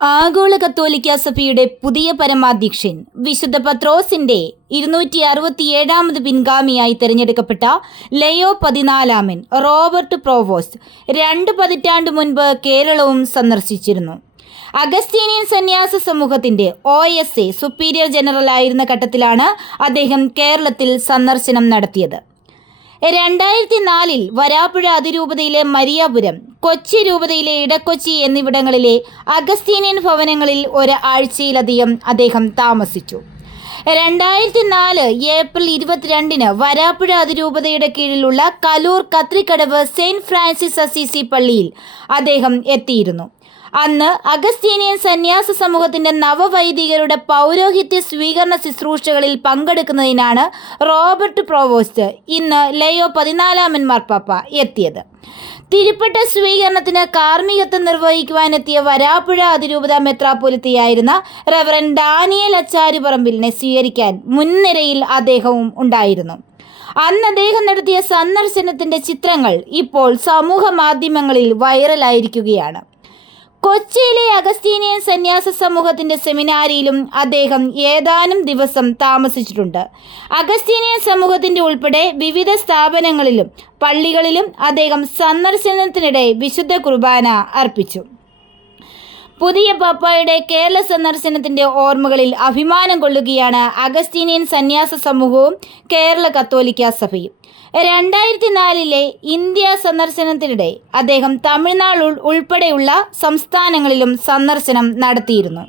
ആഗോള കത്തോലിക്ക സഭയുടെ പുതിയ പരമാധ്യക്ഷൻ വിശുദ്ധ പത്രോസിന്റെ 267ാമത് പിൻഗാമിയായി തിരഞ്ഞെടുക്കപ്പെട്ട ലയോ 14 റോബർട്ട് പ്രോവോസ്റ്റ് 2 പതിറ്റാണ്ട് മുൻപ് കേരളവും സന്ദർശിച്ചിരുന്നു. അഗസ്തീനിയൻ സന്യാസ സമൂഹത്തിന്റെ OSA സുപ്പീരിയർ ജനറൽ ആയിരുന്ന ഘട്ടത്തിലാണ് അദ്ദേഹം കേരളത്തിൽ സന്ദർശനം നടത്തിയത്. 2004 വരാപ്പുഴ അതിരൂപതയിലെ മരിയാപുരം, കൊച്ചി രൂപതയിലെ ഇടക്കൊച്ചി എന്നിവിടങ്ങളിലെ അഗസ്തീനിയൻ ഭവനങ്ങളിൽ ഒരാഴ്ചയിലധികം അദ്ദേഹം താമസിച്ചു. 2004 ഏപ്രിൽ 22 വരാപ്പുഴ അതിരൂപതയുടെ കീഴിലുള്ള Kaloor Kathrikadavu saint Francis Assisi പള്ളിയിൽ അദ്ദേഹം എത്തിയിരുന്നു. അന്ന് അഗസ്തീനിയൻ സന്യാസ സമൂഹത്തിന്റെ നവവൈദികരുടെ പൗരോഹിത്യ സ്വീകരണ ശുശ്രൂഷകളിൽ പങ്കെടുക്കുന്നതിനാണ് റോബർട്ട് പ്രോവോസ്റ്റ് ഇന്ന് ലയോ 14 മാർപ്പാപ്പ എത്തിയത്. തിരുപ്പട്ട സ്വീകരണത്തിന് കാർമ്മികത്വം നിർവഹിക്കുവാനെത്തിയ വരാപ്പുഴ അതിരൂപത മെത്രാപ്പൊലിത്തയായിരുന്ന റവറൻ ഡാനിയൽ അച്ചാരുപറമ്പിലിനെ സ്വീകരിക്കാൻ മുൻനിരയിൽ അദ്ദേഹവും ഉണ്ടായിരുന്നു. അന്ന് അദ്ദേഹം നടത്തിയ സന്ദർശനത്തിന്റെ ചിത്രങ്ങൾ ഇപ്പോൾ സമൂഹ മാധ്യമങ്ങളിൽ വൈറലായിരിക്കുകയാണ്. കൊച്ചിയിലെ അഗസ്തീനിയൻ സന്യാസ സമൂഹത്തിന്റെ സെമിനാരിയിലും അദ്ദേഹം ഏതാനും ദിവസം താമസിച്ചിട്ടുണ്ട്. അഗസ്തീനിയൻ സമൂഹത്തിന്റെ ഉൾപ്പെടെ വിവിധ സ്ഥാപനങ്ങളിലും പള്ളികളിലും അദ്ദേഹം സന്ദർശനത്തിനിടെ വിശുദ്ധ കുർബാന അർപ്പിച്ചു. പുതിയ പാപ്പായുടെ കേരള സന്ദർശനത്തിന്റെ ഓർമ്മകളിൽ അഭിമാനം കൊള്ളുകയാണ് അഗസ്തീനിയൻ സന്യാസ സമൂഹവും കേരള കത്തോലിക്ക സഭയും. 2004 ഇന്ത്യ സന്ദർശനത്തിനിടെ അദ്ദേഹം തമിഴ്നാട് ഉൾപ്പെടെയുള്ള സംസ്ഥാനങ്ങളിലും സന്ദർശനം നടത്തിയിരുന്നു.